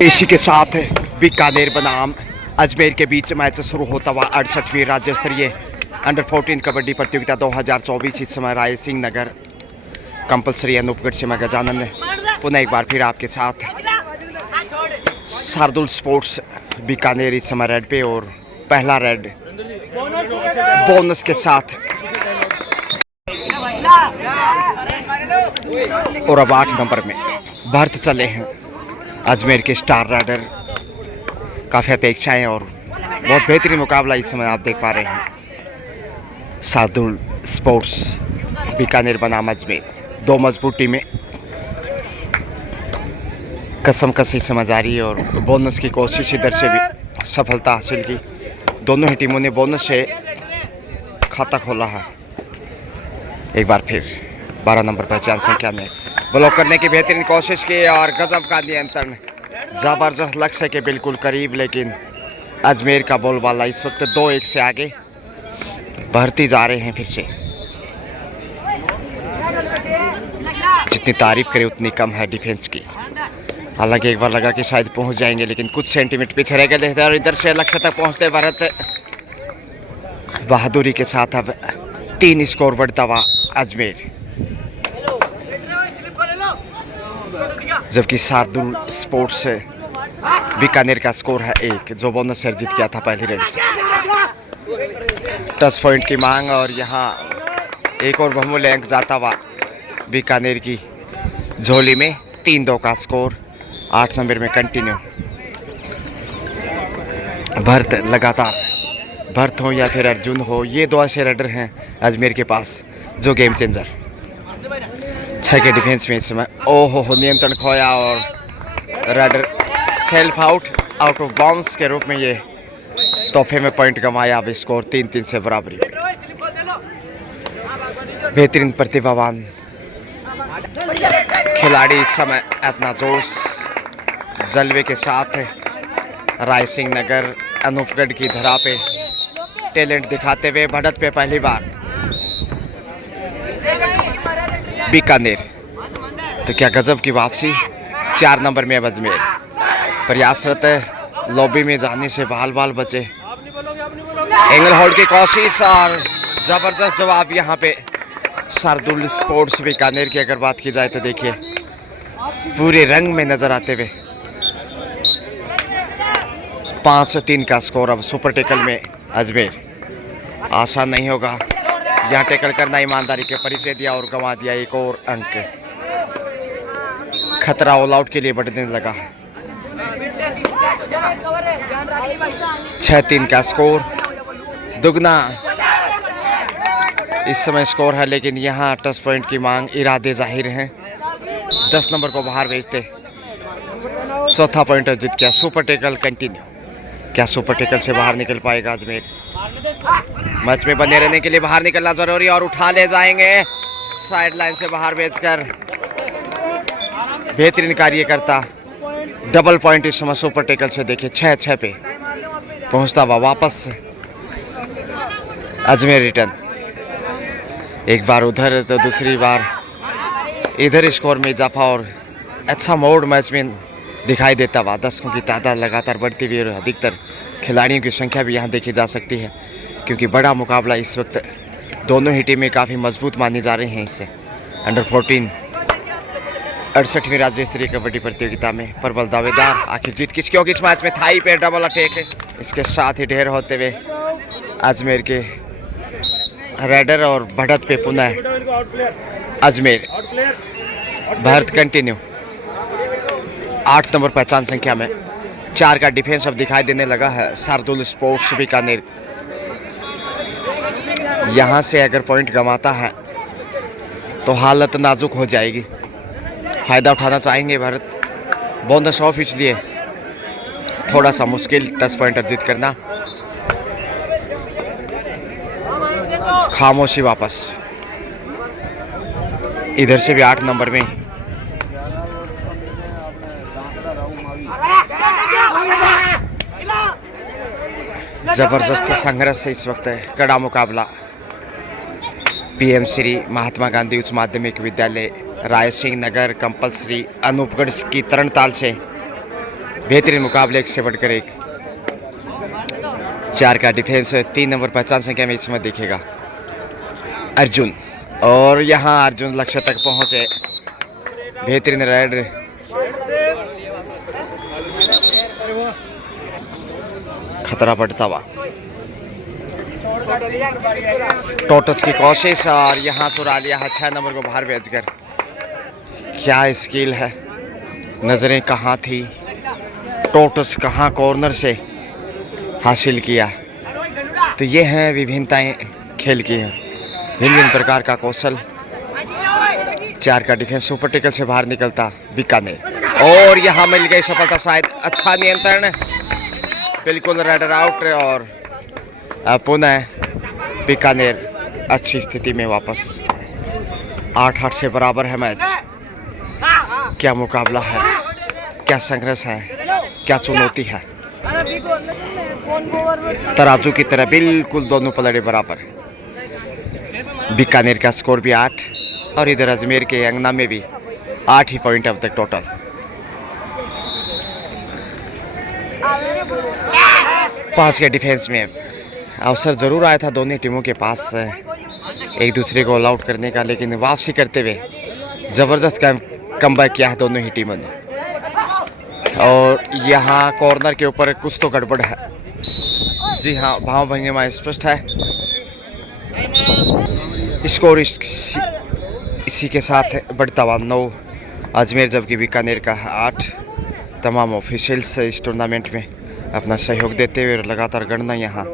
इसी के साथ बीकानेर बनाम अजमेर के बीच मैच शुरू होता हुआ 68वीं राज्य स्तरीय अंडर 14 कबड्डी प्रतियोगिता 2024 इस समय राय सिंह नगर कंपलसरी अनूपगढ़ से मैं गजानंद पुनः एक बार फिर आपके साथ शार्दुल स्पोर्ट्स बीकानेर इस समय रेड पे और पहला रेड बोनस के साथ और अब 8 नंबर में भर्त चले हैं अजमेर के स्टार राइडर। काफ़ी अपेक्षाएं और बहुत बेहतरीन मुकाबला इस समय आप देख पा रहे हैं। शार्दुल स्पोर्ट्स बीकानेर बनाम अजमेर, दो मजबूत टीमें कसम कसी समझ आ रही है और बोनस की कोशिश इधर से भी सफलता हासिल की। दोनों ही टीमों ने बोनस से खाता खोला है। एक बार फिर 12 नंबर पहचान संख्या में ब्लॉक करने की बेहतरीन कोशिश की और गजब का नियंत्रण, जबरदस्त लक्ष्य के बिल्कुल करीब, लेकिन अजमेर का बोलबाला इस वक्त 2-1 से आगे बढ़ती जा रहे हैं। फिर से जितनी तारीफ करें उतनी कम है डिफेंस की। हालांकि एक बार लगा कि शायद पहुंच जाएंगे, लेकिन कुछ सेंटीमीटर पीछे रह गए थे और इधर से लक्ष्य तक पहुंचते भारत बहादुरी के साथ अब 3 स्कोर बढ़ता हुआ अजमेर, जबकि शार्दुल स्पोर्ट्स बीकानेर का स्कोर है 1, जो बोनस से जीत गया था पहली रेड से। टच पॉइंट की मांग और यहाँ एक और बहुमूल्य अंक जाता हुआ बीकानेर की झोली में। 3-2 का स्कोर 8 नंबर में कंटिन्यू। भरत लगातार, भरत हो या फिर अर्जुन हो, ये 2 ऐसे राइडर हैं अजमेर के पास जो गेम चेंजर। 6 के डिफेंस में इस समय ओहो नियंत्रण खोया और raider self out of bounds के रूप में ये तोहफे में पॉइंट कमाया। अब स्कोर 3-3 से बराबरी पे। बेहतरीन प्रतिभावान खिलाड़ी इस समय अपना जोश जलवे के साथ राय सिंह नगर अनूपगढ़ की धरा पे टैलेंट दिखाते हुए बढ़त पे पहली बार बीकानेर। तो क्या गजब की वापसी। 4 नंबर में अब अजमेर प्रयासरत है लॉबी में जाने से बाल बचे। एंगल होल्ड की कोशिश और जबरदस्त जवाब यहाँ पे शार्दुल स्पोर्ट्स बीकानेर की अगर बात की जाए तो देखिए पूरे रंग में नजर आते हुए 5-3 का स्कोर। अब सुपर टेकल में अजमेर आसान नहीं होगा। यहाँ टेकल करना ईमानदारी के परिचय दिया और गंवा दिया एक और अंक। खतरा ऑल आउट के लिए बढ़ने लगा। 6-3 का स्कोर, दुगना इस समय स्कोर है, लेकिन यहाँ टच पॉइंट की मांग, इरादे जाहिर हैं। 10 नंबर को बाहर भेजते चौथा पॉइंटर जीत गया। Super tackle continue. क्या सुपर टेकल से बाहर निकल पाएगा अजमेर? मैच में बने रहने के लिए बाहर निकलना जरूरी और उठा ले जाएंगे साइड लाइन से बाहर भेजकर। बेहतरीन कार्यकर्ता डबल पॉइंट इस समय सुपर टेकल से देखिए 6-6 पे पहुंचता हुआ वापस अजमेर रिटर्न। एक बार उधर तो दूसरी बार इधर स्कोर में इजाफा और अच्छा मोड मैच में दिखाई देता हुआ। दर्शकों की तादाद लगातार बढ़ती हुई और अधिकतर खिलाड़ियों की संख्या भी यहाँ देखी जा सकती है, क्योंकि बड़ा मुकाबला इस वक्त दोनों ही टीमें काफ़ी मजबूत मानी जा रही हैं। इससे अंडर 14 68वीं राज्य स्तरीय कबड्डी प्रतियोगिता में प्रबल दावेदार आखिर जीत किसकी होगी इस मैच में? थाई पे डबल अटैक है। इसके साथ ही ढेर होते हुए अजमेर के राइडर और बढ़त पे पुनः अजमेर। भारत कंटिन्यू 8 नंबर पहचान संख्या में। 4 का डिफेंस अब दिखाई देने लगा है शार्दुल स्पोर्ट्स बीकानेर। यहाँ से अगर पॉइंट गंवाता है तो हालत नाजुक हो जाएगी। फायदा उठाना चाहेंगे भारत। बोनस ऑफ इसलिए थोड़ा सा मुश्किल टच पॉइंट अर्जित करना। खामोशी वापस। इधर से भी 8 नंबर में जबरदस्त संघर्ष से इस वक्त कड़ा मुकाबला पीएम श्री महात्मा गांधी उच्च माध्यमिक विद्यालय राय सिंह नगर कंपलसरी अनूपगढ़ की तरणताल से बेहतरीन मुकाबले एक से बढ़कर एक। 4 का डिफेंस, 3 नंबर पहचान संख्या में इसमें दिखेगा अर्जुन, और यहाँ अर्जुन लक्ष्य तक पहुंचे। बेहतरीन राइड, खतरा बढ़ता हुआ टोटस की कोशिश, और यहाँ चुरा लिया है 6 नंबर को बाहर भेजकर। क्या स्किल है, नजरें कहाँ थी, टोटस कहाँ कॉर्नर से हासिल किया। तो ये हैं विभिन्नताएं खेल की, भिन्न भिन्न प्रकार का कौशल। 4 का डिफेंस, सुपर टेकल से बाहर निकलता बीकानेर, और यहाँ मिल गई सफलता शायद। अच्छा नियंत्रण, बिल्कुल राइडर आउट, और पुनः बीकानेर अच्छी स्थिति में वापस। 8-8 से बराबर है मैच। क्या मुकाबला है, क्या संघर्ष है, क्या चुनौती है। तराजू की तरह बिल्कुल दोनों पलड़े बराबर। बीकानेर का स्कोर भी 8, और इधर अजमेर के अंगना में भी 8 ही पॉइंट अब तक टोटल। पांच के डिफेंस में अवसर जरूर आया था दोनों टीमों के पास एक दूसरे को ऑल आउट करने का, लेकिन वापसी करते हुए जबरदस्त कमबैक किया है दोनों ही टीमों ने। और यहाँ कॉर्नर के ऊपर कुछ तो गड़बड़ है। जी हाँ, भाव भंगिमा स्पष्ट है। स्कोर इसी के साथ बढ़ता हुआ 9 अजमेर, जबकि बीकानेर का 8। तमाम ऑफिशियल्स इस टूर्नामेंट में अपना सहयोग देते हुए लगातार गणना यहाँ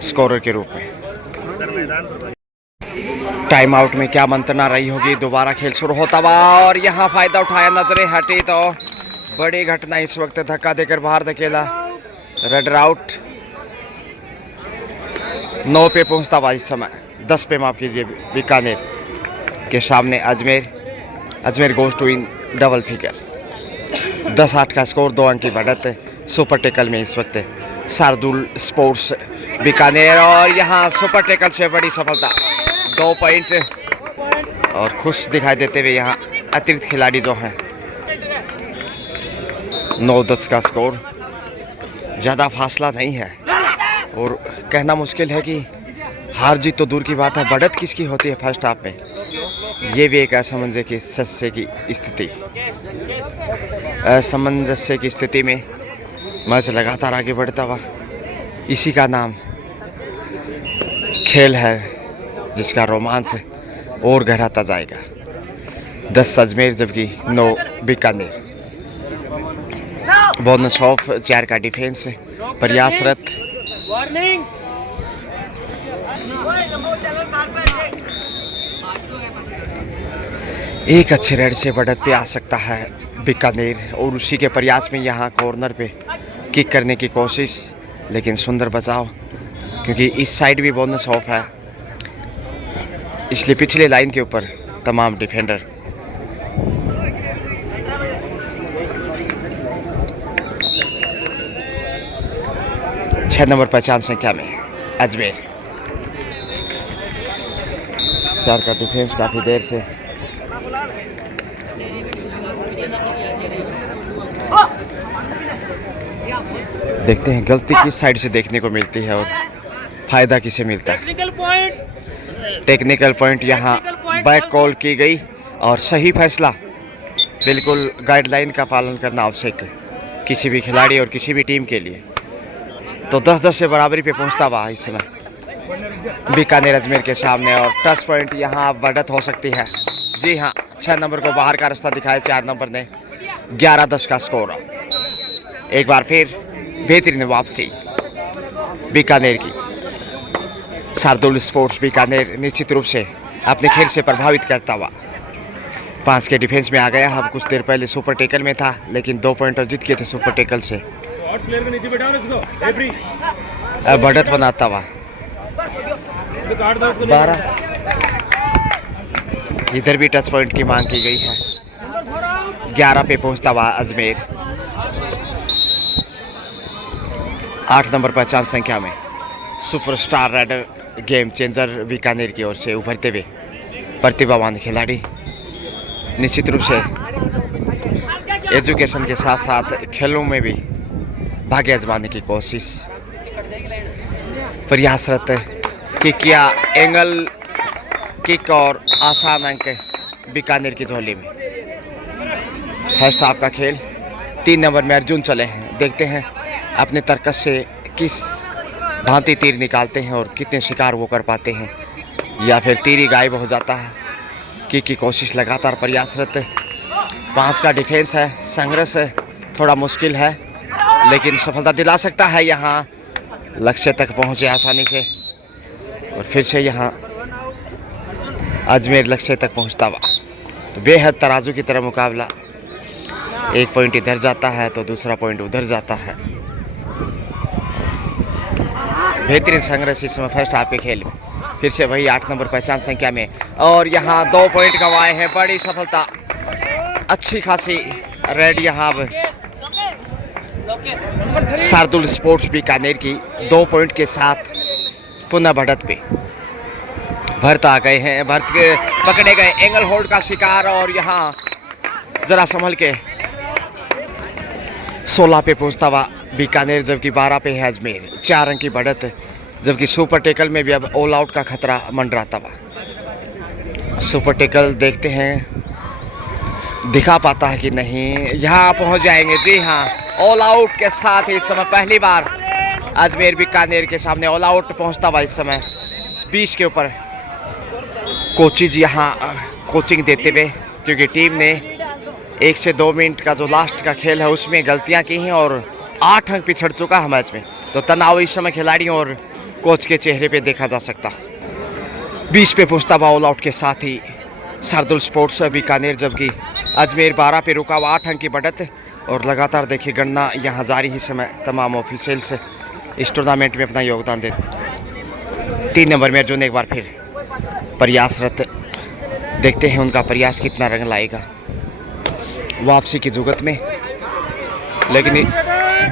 स्कोरर के रूप में। टाइम आउट में क्या मंत्रणा रही होगी, दोबारा खेल शुरू होता हुआ, और यहाँ फायदा उठाया, नजरें हटी तो बड़ी घटना इस वक्त। धक्का देकर बाहर धकेला, रेडर आउट। 9 पे पहुंचता हुआ इस समय, 10 पे माफ कीजिए बीकानेर के सामने Ajmer goes to in double figure. 10-8 का स्कोर, 2 अंक की बढ़त सुपर टेकल में इस वक्त शार्दुल स्पोर्ट्स बीकानेर, और यहाँ सुपर टेकल से बड़ी सफलता, 2 पॉइंट। और खुश दिखाई देते हुए यहाँ अतिरिक्त खिलाड़ी जो हैं। 9-10 का स्कोर, ज़्यादा फासला नहीं है, और कहना मुश्किल है कि हार जीत तो दूर की बात है, बढ़त किसकी होती है फर्स्ट हाफ में, ये भी एक असमंजस्य की स्थिति। असमंजस्य की स्थिति में मैच लगातार आगे बढ़ता हुआ, इसी का नाम खेल है, जिसका रोमांच और गहराता जाएगा। 10 अजमेर, जबकि 9 बीकानेर। बोनस ऑफ 4 का डिफेंस प्रयासरत। एक अच्छे रेड से बढ़त पे आ सकता है बीकानेर, और उसी के प्रयास में यहाँ कॉर्नर पे किक करने की कोशिश, लेकिन सुंदर बचाव, क्योंकि इस साइड भी बोनस ऑफ है, इसलिए पिछले लाइन के ऊपर तमाम डिफेंडर। छह नंबर पहचान संख्या में अजमेर। 4 का डिफेंस काफी देर से देखते हैं गलती किस साइड से देखने को मिलती है और फायदा किसे मिलता है। टेक्निकल पॉइंट यहाँ बैक कॉल की गई, और सही फैसला। बिल्कुल गाइडलाइन का पालन करना आवश्यक है किसी भी खिलाड़ी और किसी भी टीम के लिए। तो 10-10 से बराबरी पे पहुंचता हुआ इस समय बीकानेर अजमेर के सामने, और टच पॉइंट यहाँ बढ़त हो सकती है। जी हाँ, 6 नंबर को बाहर का रास्ता दिखाया 4 नंबर ने। 11-10 का स्कोर। एक बार फिर बेहतरीन वापसी बीकानेर की। शार्दुल स्पोर्ट्स बीकानेर निश्चित रूप से अपने खेल से प्रभावित करता हुआ 5 के डिफेंस में आ गया। अब कुछ देर पहले सुपर टेकल में था, लेकिन 2 पॉइंट जीत किए थे सुपर टेकल से। बढ़त बनाता हुआ 12। इधर भी टच पॉइंट की मांग की गई है। 11 पे पहुंचता हुआ अजमेर। 8 नंबर पहचान संख्या में superstar raider game changer Bikaner की ओर से उभरते हुए प्रतिभावान खिलाड़ी। निश्चित रूप से एजुकेशन के साथ साथ खेलों में भी भाग्य आजमाने की कोशिश। प्रयासरत किक या एंगल किक और आसान अंक बीकानेर की झोली में। फर्स्ट हाफ का खेल 3 नंबर में अर्जुन चले हैं। देखते हैं अपने तरकस से किस भांति तीर निकालते हैं और कितने शिकार वो कर पाते हैं, या फिर तीर ही गायब हो जाता है। किक की कोशिश लगातार प्रयासरत। 5 का डिफेंस है, संघर्ष थोड़ा मुश्किल है लेकिन सफलता दिला सकता है। यहाँ लक्ष्य तक पहुँचे आसानी से और फिर से यहाँ अजमेर लक्ष्य तक पहुँचता हुआ। तो बेहद तराजू की तरह मुकाबला, 1 पॉइंट इधर जाता है तो दूसरा पॉइंट उधर जाता है। बेहतरीन संघर्ष इस समय फर्स्ट हाफ के खेल में। फिर से वही 8 नंबर पहचान संख्या में और यहाँ 2 पॉइंट गंवाए हैं। बड़ी सफलता, अच्छी खासी रेड यहाँ अब शार्दुल स्पोर्ट्स बीकानेर की 2 पॉइंट के साथ पुनः बढ़त पे। भरत आ गए हैं, भरत के पकड़े गए, एंगल होल्ड का शिकार और यहाँ जरा संभल के 16 पे पहुंचता हुआ बीकानेर, जबकि 12 पे है अजमेर। 4 अंक की बढ़त, जबकि सुपर टेकल में भी अब ऑल आउट का खतरा मंडराता हुआ। सुपर टेकल देखते हैं दिखा पाता है कि नहीं। यहाँ पहुंच जाएंगे, जी हाँ, ऑल आउट के साथ इस समय पहली बार अजमेर बीकानेर के सामने ऑल आउट पहुंचता हुआ। इस समय 20 के ऊपर कोचिज यहाँ कोचिंग देते हुए, क्योंकि टीम ने 1 से 2 मिनट का जो लास्ट का खेल है उसमें गलतियां की हैं और 8 अंक पिछड़ चुका है मैच में। तो तनाव इस समय खिलाड़ियों और कोच के चेहरे पे देखा जा सकता। 20 पे पहुंचता हुआ ऑल आउट के साथ ही शार्दुल स्पोर्ट्स बीकानेर, जबकि अजमेर 12 पे रुका हुआ। 8 अंक की बढ़त और लगातार देखिए गणना यहाँ जारी ही समय तमाम ऑफिशियल्स इस टूर्नामेंट में अपना योगदान देते। 3 नंबर में अर्जुन एक बार फिर प्रयासरत। देखते हैं उनका प्रयास कितना रंग लाएगा वापसी की जुगत में। लेकिन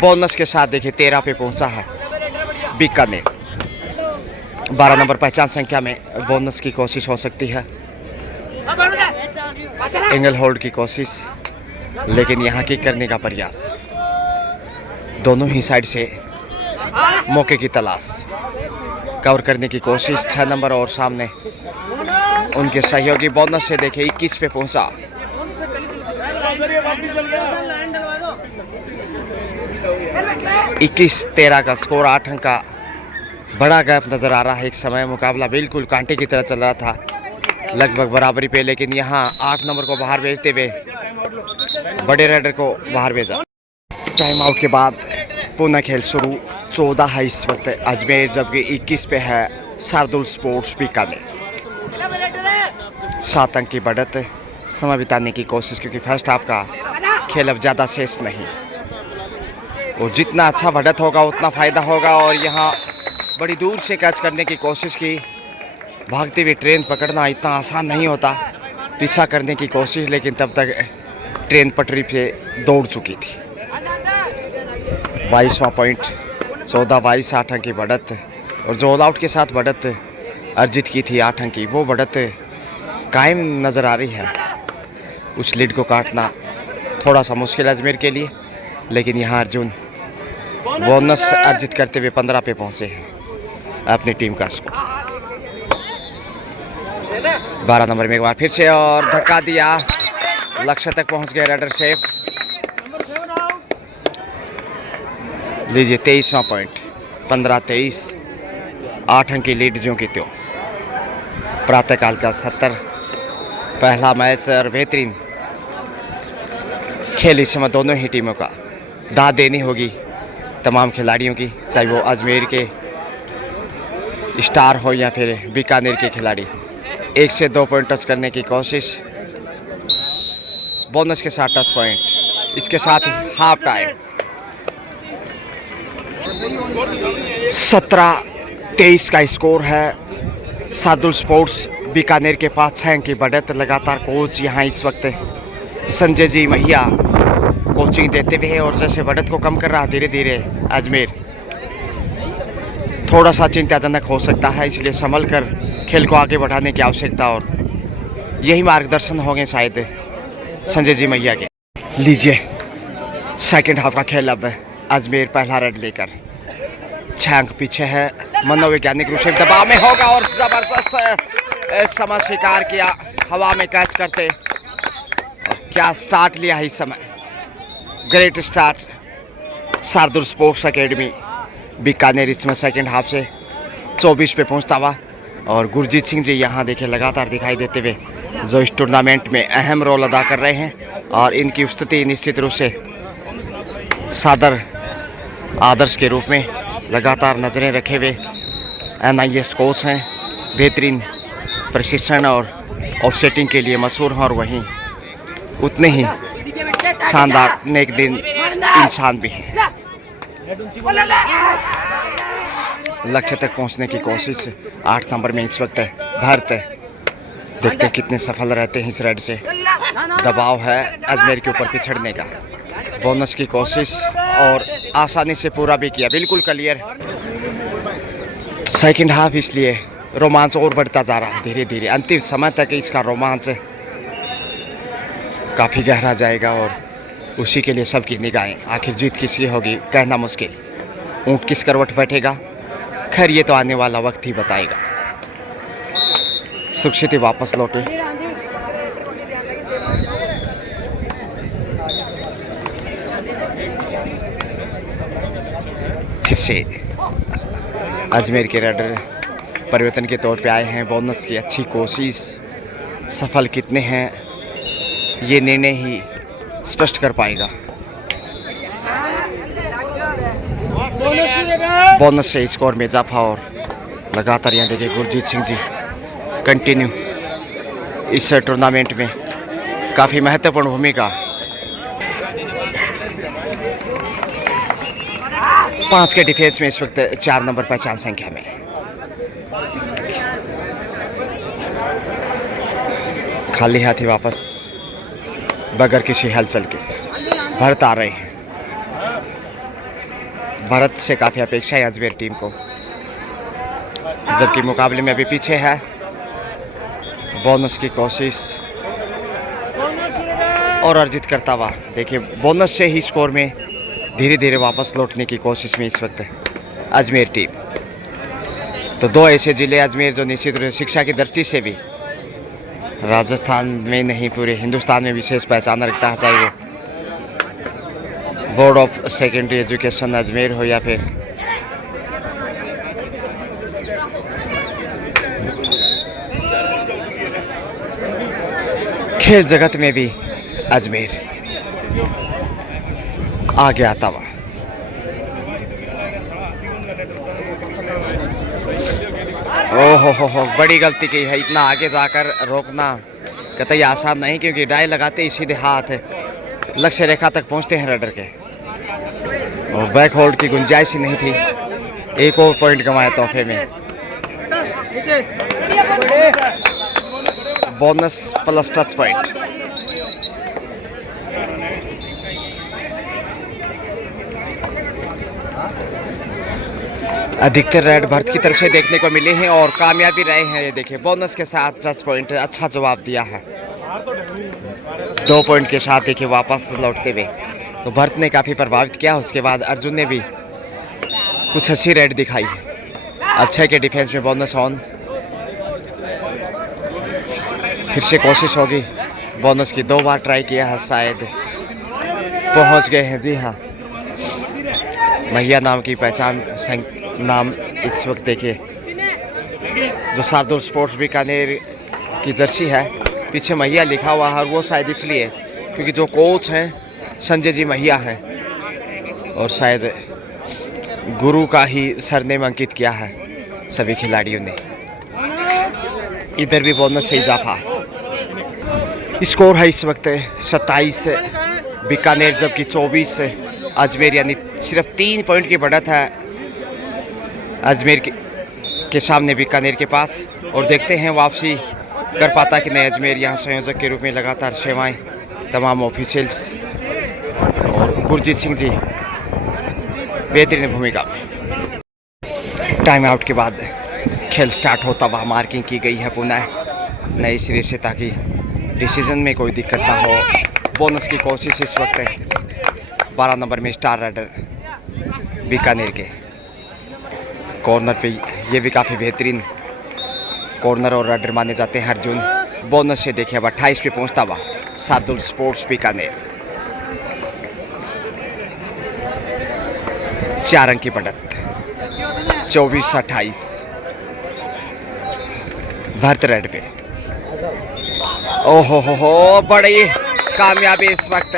बोनस के साथ देखिए 13 पे पहुंचा है बीकानेर। 12 नंबर पहचान संख्या में बोनस की कोशिश हो सकती है, एंगल होल्ड की कोशिश, लेकिन यहाँ की करने का प्रयास। दोनों ही साइड से मौके की तलाश, कवर करने की कोशिश। 6 नंबर और सामने उनके सहयोगी बोनस से देखिए 21 पे पहुंचा। 21-13 का स्कोर, 8 अंक का बड़ा गैप नजर आ रहा है। एक समय मुकाबला बिल्कुल कांटे की तरह चल रहा था, लगभग बराबरी पे, लेकिन यहाँ 8 नंबर को बाहर भेजते हुए बड़े राइडर को बाहर भेजा। टाइम आउट के बाद पुनः खेल शुरू। 14 है इस वक्त अजमेर, जबकि 21 पे है शार्दुल स्पोर्ट्स बीकानेर। 7 अंक की बढ़त, समय बिताने की कोशिश, क्योंकि फर्स्ट हाफ का खेल अब ज़्यादा शेष नहीं और जितना अच्छा बढ़त होगा उतना फ़ायदा होगा। और यहाँ बड़ी दूर से कैच करने की कोशिश की। भागती हुई ट्रेन पकड़ना इतना आसान नहीं होता। पीछा करने की कोशिश, लेकिन तब तक ट्रेन पटरी पे दौड़ चुकी थी। 22वां पॉइंट, 14-22, 8 अंक की बढ़त। और जो ऑल आउट के साथ बढ़त अर्जित की थी 8 अंक की, वो बढ़त कायम नज़र आ रही है। उस लीड को काटना थोड़ा सा मुश्किल है अजमेर के लिए, लेकिन यहाँ अर्जुन बोनस अर्जित करते हुए 15 पे पहुँचे हैं अपनी टीम का स्कोर। 12 नंबर में एक बार फिर से और धक्का दिया, लक्ष्य तक पहुँच गए राइडर सेफ। लीजिए 23वां पॉइंट, 15-23, 8 अंक की लीड जो की त्यों। प्रातःकाल का 70 पहला मैच और बेहतरीन खेल इस समय दोनों ही टीमों का। दाद देनी होगी तमाम खिलाड़ियों की, चाहे वो अजमेर के स्टार हो या फिर बीकानेर के खिलाड़ी। 1 से 2 पॉइंट टच करने की कोशिश, बोनस के साथ टच पॉइंट, इसके साथ ही हाफ टाइम। 17-23 का स्कोर है। शार्दुल स्पोर्ट्स बीकानेर के पास 6 अंक की बढ़त। लगातार कोच यहाँ इस वक्त संजय जी महिया कोचिंग देते हुए हैं और जैसे बढ़त को कम कर रहा धीरे धीरे अजमेर, थोड़ा सा चिंताजनक हो सकता है। इसलिए संभल कर खेल को आगे बढ़ाने की आवश्यकता और यही मार्गदर्शन होंगे शायद संजय जी मैया के। लीजिए सेकंड हाफ का खेल। अब अजमेर पहला रेड लेकर 6 अंक पीछे है। मनोवैज्ञानिक रूप से दबाव में होगा और जबरदस्त इस समय शिकार किया हवा में कैच करते। क्या स्टार्ट लिया है इस समय, great start Shardul sports academy Bikaner इसमें सेकंड हाफ से 24 पे पहुंचता हुआ। और गुरजीत सिंह जी यहाँ देखिए लगातार दिखाई देते हुए जो इस टूर्नामेंट में अहम रोल अदा कर रहे हैं और इनकी उपस्थिति निश्चित रूप से सादर आदर्श के रूप में लगातार नज़रें रखे हुए NIS कोच हैं। बेहतरीन प्रशिक्षण और ऑफसेटिंग के लिए मशहूर हैं और वहीं उतने ही शानदार नेक दिन इंसान भी हैं। लक्ष्य तक पहुंचने की कोशिश 8 नंबर में इस वक्त भारत देखते कितने सफल रहते हैं इस रेड से। दबाव है अजमेर के ऊपर पिछड़ने का, बोनस की कोशिश और आसानी से पूरा भी किया, बिल्कुल क्लियर। सेकंड हाफ इसलिए रोमांच और बढ़ता जा रहा है धीरे धीरे, अंतिम समय तक इसका रोमांच काफ़ी गहरा जाएगा और उसी के लिए सबकी निगाहें। आखिर जीत किसकी होगी कहना मुश्किल, ऊँट किस करवट बैठेगा, खैर ये तो आने वाला वक्त ही बताएगा। सुरक्षित वापस लौटे। फिर से अजमेर के रेडर परिवर्तन के तौर पे आए हैं। बोनस की अच्छी कोशिश, सफल कितने हैं ये निर्णय ही स्पष्ट कर पाएगा। बोनस से स्कोर में इजाफा और लगातार यहाँ देखिए गुरजीत सिंह जी कंटिन्यू इस टूर्नामेंट में काफ़ी महत्वपूर्ण भूमिका। 5 के डिफेंस में इस वक्त 4 नंबर पहचान संख्या में। खाली हाथी वापस बगैर किसी हलचल के भारत आ रहे हैं। भारत से काफ़ी अपेक्षा है अजमेर टीम को, जबकि मुकाबले में अभी पीछे है। बोनस की कोशिश और अर्जित करता हुआ देखिए बोनस से ही स्कोर में धीरे धीरे वापस लौटने की कोशिश में इस वक्त अजमेर टीम। तो 2 ऐसे ज़िले अजमेर जो निश्चित रूप से शिक्षा की दृष्टि से भी राजस्थान में नहीं पूरे हिंदुस्तान में विशेष पहचान रखता है, चाहे वो board of secondary education Ajmer हो या फिर खेल जगत में भी अजमेर आगे आता हुआ। ओहो बड़ी गलती की है, इतना आगे जाकर रोकना कतई आसान नहीं, क्योंकि डाई लगाते ही सीधे हाथ लक्ष्य रेखा तक पहुंचते हैं रेडर के और बैक होल्ड की गुंजाइश ही नहीं थी। एक और पॉइंट गंवाया तोहफे में। Bonus plus touch point. अधिकतर रेड भारत की तरफ से देखने को मिले हैं और कामयाबी रहे हैं। ये देखिए बोनस के साथ टच पॉइंट, अच्छा जवाब दिया है। 2 पॉइंट के साथ देखिए वापस लौटते हुए तो भारत ने काफ़ी प्रभावित किया। उसके बाद अर्जुन ने भी कुछ अच्छी रेड दिखाई। अब 6 के डिफेंस में बोनस ऑन, फिर से कोशिश होगी। बोनस की 2 बार ट्राई किया है, शायद पहुंच गए हैं। जी हाँ, मैया नाम की पहचान नाम इस वक्त देखिए जो शार्दुल स्पोर्ट्स बीकानेर की जर्सी है पीछे मैया लिखा हुआ है, और वो शायद इसलिए क्योंकि जो कोच हैं संजय जी मैया हैं और शायद गुरु का ही सरनेम अंकित किया है सभी खिलाड़ियों ने। इधर भी बोनस से इजाफा। स्कोर है इस वक्त 27 बीकानेर जबकि 24 अजमेर, यानी सिर्फ 3 पॉइंट की बढ़त है अजमेर के सामने बीकानेर के पास। और देखते हैं वापसी कर पाता कि नहीं अजमेर। यहाँ संयोजक के रूप में लगातार सेवाएं तमाम ऑफिशियल्स और गुरजीत सिंह जी बेहतरीन भूमिका में। टाइम आउट के बाद खेल स्टार्ट होता हुआ मार्किंग की गई है पुनः नए सिरे से, ताकि डिसीजन में कोई दिक्कत ना हो। बोनस की कोशिश इस वक्त है 12 नंबर में स्टार राइडर बीकानेर के। कॉर्नर पे ये भी काफ़ी बेहतरीन कॉर्नर और राइडर माने जाते हैं अर्जुन। बोनस से देखिए अब 28 पे पहुंचता हुआ शार्दुल स्पोर्ट्स बीकानेर। 4 अंक की बढ़त 24-28 भरत रेड पे। ओहो हो बड़ी कामयाबी इस वक्त,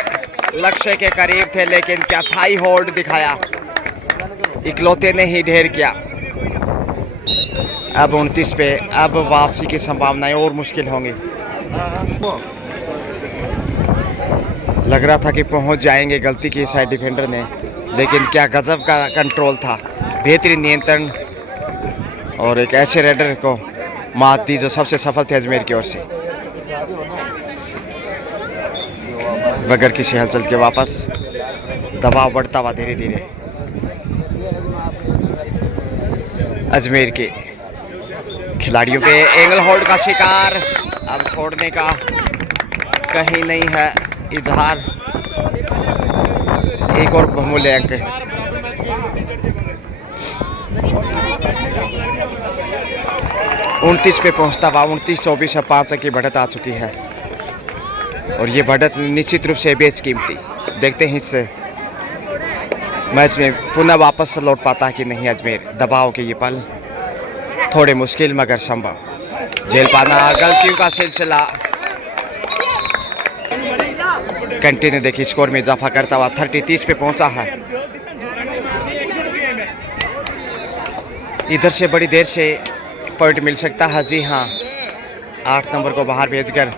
लक्ष्य के करीब थे लेकिन क्या थाई होल्ड दिखाया, इकलौते ने ही ढेर किया। अब 29 पे अब वापसी की संभावनाएं और मुश्किल होंगी। लग रहा था कि पहुंच जाएंगे, गलती की साइड डिफेंडर ने, लेकिन क्या गजब का कंट्रोल था, बेहतरीन नियंत्रण और एक ऐसे राइडर को मात दी जो सबसे सफल थे अजमेर की ओर से। बगैर किसी हलचल के वापस दबाव बढ़ता हुआ धीरे धीरे अजमेर के खिलाड़ियों पे। एंगल होल्ड का शिकार, अब छोड़ने का कहीं नहीं है इजहार। एक और बहुमूल्य अंक 29 पे पहुंचता हुआ 29-24 अब 5 अंक की बढ़त आ चुकी है और ये बढ़त निश्चित रूप से बेशकीमती। देखते हैं इस मैच में पुनः वापस लौट पाता है कि नहीं अजमेर। दबाव के ये पल थोड़े मुश्किल मगर संभव, झेल पाना। गलतियों का सिलसिला कंटिन्यू देखिए, स्कोर में इजाफा करता हुआ 30 पे पहुंचा है। इधर से बड़ी देर से पॉइंट मिल सकता है। जी हाँ, 8 नंबर को बाहर भेजकर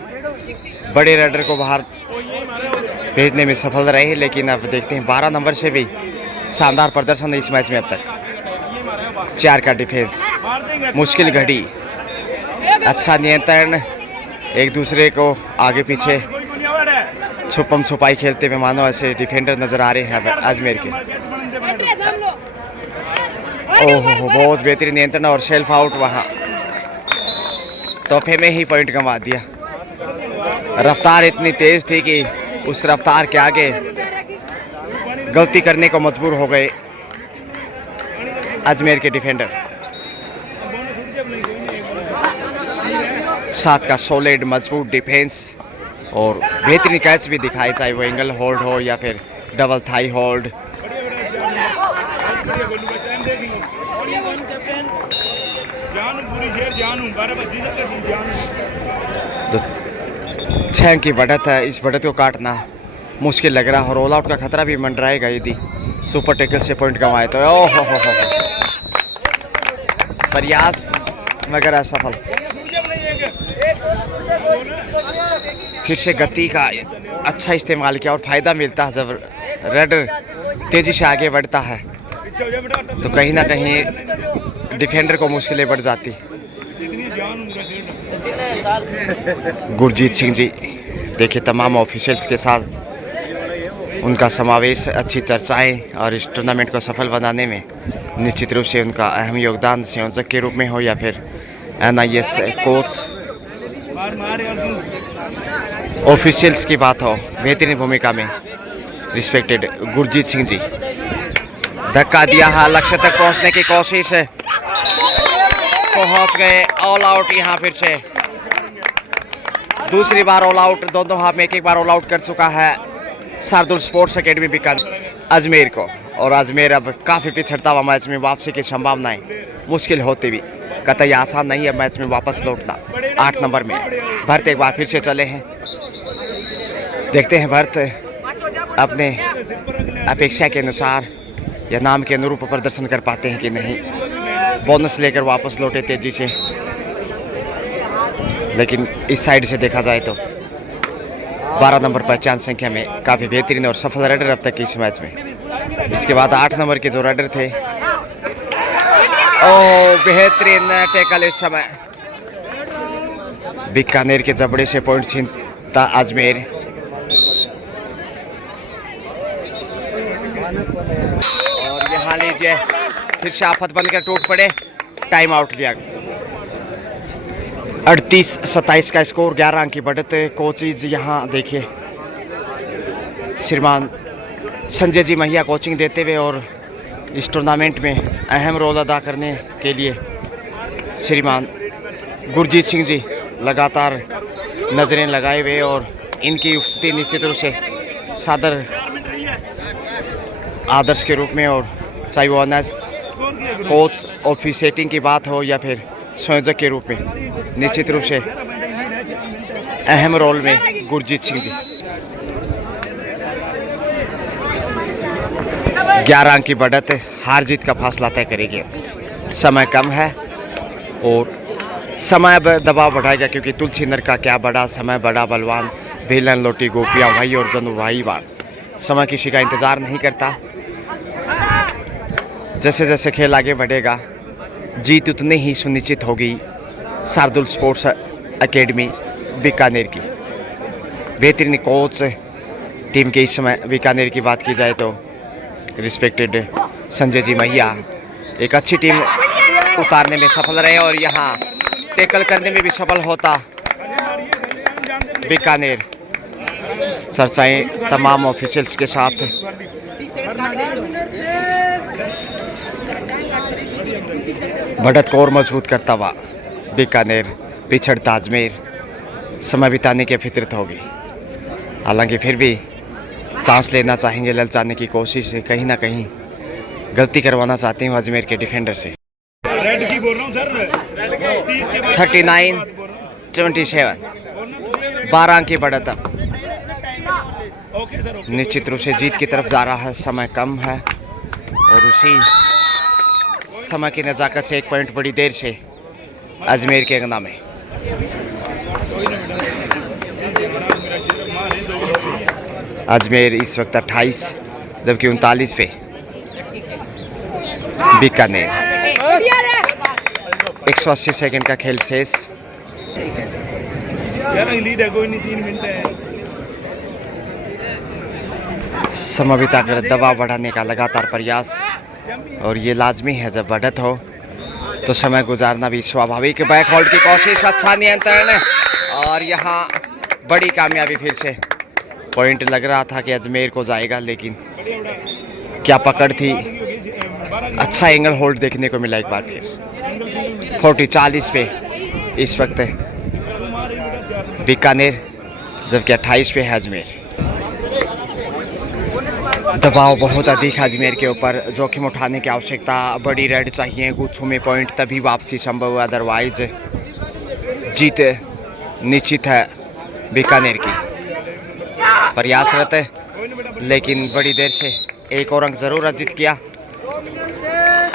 बड़े राइडर को बाहर भेजने में सफल रहे, लेकिन अब देखते हैं 12 नंबर से भी शानदार प्रदर्शन है इस मैच में अब तक। 4 का डिफेंस, मुश्किल घड़ी, अच्छा नियंत्रण, एक दूसरे को आगे पीछे छुपम छुपाई खेलते हुए मानो ऐसे डिफेंडर नजर आ रहे हैं अजमेर के। ओहो बहुत बेहतरीन नियंत्रण और सेल्फ आउट, वहाँ तोहफे में ही पॉइंट गंवा दिया। रफ्तार इतनी तेज थी कि उस रफ्तार के आगे गलती करने को मजबूर हो गए अजमेर के डिफेंडर। 7 का सॉलिड मजबूत डिफेंस और बेहतरीन कैच भी दिखाए, चाहे वो एंगल होल्ड हो या फिर डबल थाई होल्ड। तो 6 की बढ़त है, इस बढ़त को काटना मुश्किल लग रहा है और ऑल आउट का खतरा भी मंडराएगा यदि सुपर टैकल से पॉइंट कमाए तो। ओहो हो प्रयास मगर असफल। फिर से गति का अच्छा इस्तेमाल किया और फायदा मिलता है जब राइडर तेजी से आगे बढ़ता है तो कहीं ना कहीं डिफेंडर को मुश्किलें बढ़ जाती। गुरजीत सिंह जी देखिए, तमाम ऑफिशियल्स के साथ उनका समावेश, अच्छी चर्चाएं और इस टूर्नामेंट को सफल बनाने में निश्चित रूप से उनका अहम योगदान संयोजक के रूप में हो या फिर NIS कोच, ऑफिशियल्स की बात हो, बेहतरीन भूमिका में रिस्पेक्टेड गुरजीत सिंह जी। धक्का दिया है, लक्ष्य तक पहुंचने की कोशिश, पहुंच गए। ऑल आउट यहाँ फिर से दूसरी बार ऑल आउट, दोनों हाथ में एक बार ऑल आउट कर चुका है शार्दुल स्पोर्ट्स एकेडमी बीकानेर अजमेर को। और अजमेर अब काफ़ी पिछड़ता हुआ मैच में वापसी की संभावनाएं मुश्किल होती हुई, कतई आसान नहीं है मैच में वापस लौटना। 8 नंबर में भरत एक बार फिर से चले हैं, देखते हैं भरत अपने अपेक्षा के अनुसार या नाम के अनुरूप प्रदर्शन कर पाते हैं कि नहीं। बोनस लेकर वापस लौटे तेजी से, लेकिन इस साइड से देखा जाए तो 12 नंबर पहचान संख्या में काफ़ी बेहतरीन और सफल राइडर अब तक के इस मैच में। इसके बाद 8 नंबर के जो राइडर थे, ओह बेहतरीन टैकल इस समय। बीकानेर के जबड़े से पॉइंट छीनता अजमेर। और यहाँ लीजिए फिर से आफत बनकर टूट पड़े, टाइम आउट लिया। 38-27 का स्कोर, 11 अंक की बढ़त। कोचिज यहाँ देखिए श्रीमान संजय जी महिया कोचिंग देते हुए और इस टूर्नामेंट में अहम रोल अदा करने के लिए श्रीमान गुरजीत सिंह जी लगातार नज़रें लगाए हुए और इनकी उपस्थिति निश्चित रूप से सादर आदर्श के रूप में, और चाहे वो अनस कोच ऑफिसेटिंग की बात हो या फिर संयोजक के रूप में, निश्चित रूप से अहम रोल में गुरजीत सिंह जी। 11 अंक की बढ़त हार जीत का फासला तय करेगी। समय कम है और समय अब दबाव बढ़ाएगा, क्योंकि तुलसी नर का क्या बड़ा समय, बड़ा बलवान, बेलन लोटी गोपियाँ भाई और जनु भाई बाण। समय किसी का इंतज़ार नहीं करता। जैसे जैसे खेल आगे बढ़ेगा जीत उतनी ही सुनिश्चित होगी। शार्दुल स्पोर्ट्स एकेडमी बीकानेर की बेहतरीन कोच टीम के इस समय बीकानेर की बात की जाए तो रिस्पेक्टेड संजय जी महिया एक अच्छी टीम उतारने में सफल रहे और यहाँ टैकल करने में भी सफल होता बीकानेर। चर्चाएं तमाम ऑफिशियल्स के साथ। बढ़त को और मजबूत करता हुआ बीकानेर पिछड़ता अजमेर। समय बिताने की फितरत होगी, हालांकि फिर भी चांस लेना चाहेंगे, ललचाने की कोशिश है, कहीं ना कहीं गलती करवाना चाहते हैं अजमेर के डिफेंडर से। 39-27 12 अंक की बढ़त निश्चित रूप से जीत की तरफ जा रहा है। समय कम है और उसी समय की नज़ाकत से 1 पॉइंट बड़ी देर से अजमेर के अंगना में। अजमेर इस वक्त 28 जबकि 39 पे बीकानेर। 180 सेकंड का खेल शेष। समय बिताकर दबाव बढ़ाने का लगातार प्रयास, और ये लाजमी है जब बढ़त हो तो समय गुजारना भी स्वाभाविक। बैक होल्ड की कोशिश, अच्छा नियंत्रण और यहाँ बड़ी कामयाबी। फिर से पॉइंट लग रहा था कि अजमेर को जाएगा, लेकिन क्या पकड़ थी। अच्छा एंगल होल्ड देखने को मिला एक बार फिर। 40-40 पे इस वक्त बीकानेर जबकि 28 पे है अजमेर। दबाव बहुत अधिक है अजमेर के ऊपर, जोखिम उठाने की आवश्यकता। बड़ी रेड चाहिए, गुच्छों में पॉइंट तभी वापसी संभव है, अदरवाइज जीत निश्चित है बीकानेर की। प्रयासरत है लेकिन बड़ी देर से एक और अंक जरूर अर्जित किया।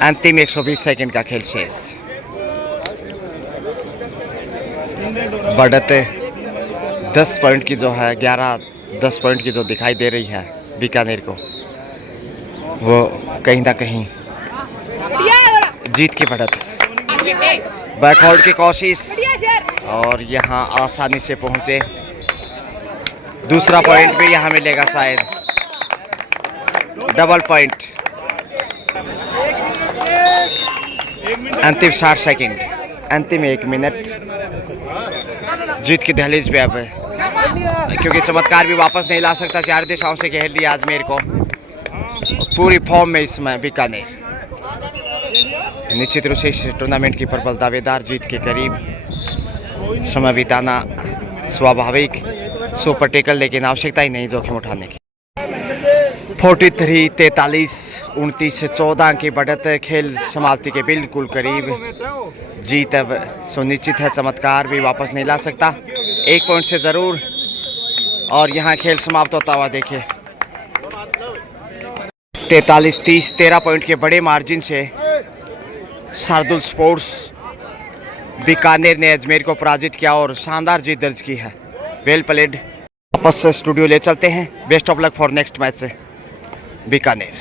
अंतिम 120 सेकंड का खेल शेष। बढ़त 10 पॉइंट की जो है, 11-10 पॉइंट की जो दिखाई दे रही है बीकानेर को, वो कहीं ना कहीं जीत की बढ़त है। बैकहोल्ड की कोशिश और यहाँ आसानी से पहुंचे। दूसरा पॉइंट भी यहाँ मिलेगा शायद, डबल पॉइंट। अंतिम 60 सेकंड, अंतिम 1 मिनट जीत की दहलीज पे अब, क्योंकि चमत्कार भी वापस नहीं ला सकता। 4 दिशाओं से घेर लिया अजमेर को, पूरी फॉर्म में इसमें बीकानेर। निश्चित रूप से इस टूर्नामेंट की प्रबल दावेदार, जीत के करीब। समय बिताना स्वाभाविक, सुपर टेकल, लेकिन आवश्यकता ही नहीं जोखिम उठाने की। 43-43 29-14 की बढ़त। खेल समाप्ति के बिल्कुल करीब। जीत अब सुनिश्चित है, चमत्कार भी वापस नहीं ला सकता। 1 पॉइंट से जरूर, और यहाँ खेल समाप्त होता हुआ देखिए 43-30 13 पॉइंट के बड़े मार्जिन से शार्दुल स्पोर्ट्स बीकानेर ने अजमेर को पराजित किया और शानदार जीत दर्ज की है। Well played. वापस स्टूडियो ले चलते हैं। Best of luck for next match से बीकानेर।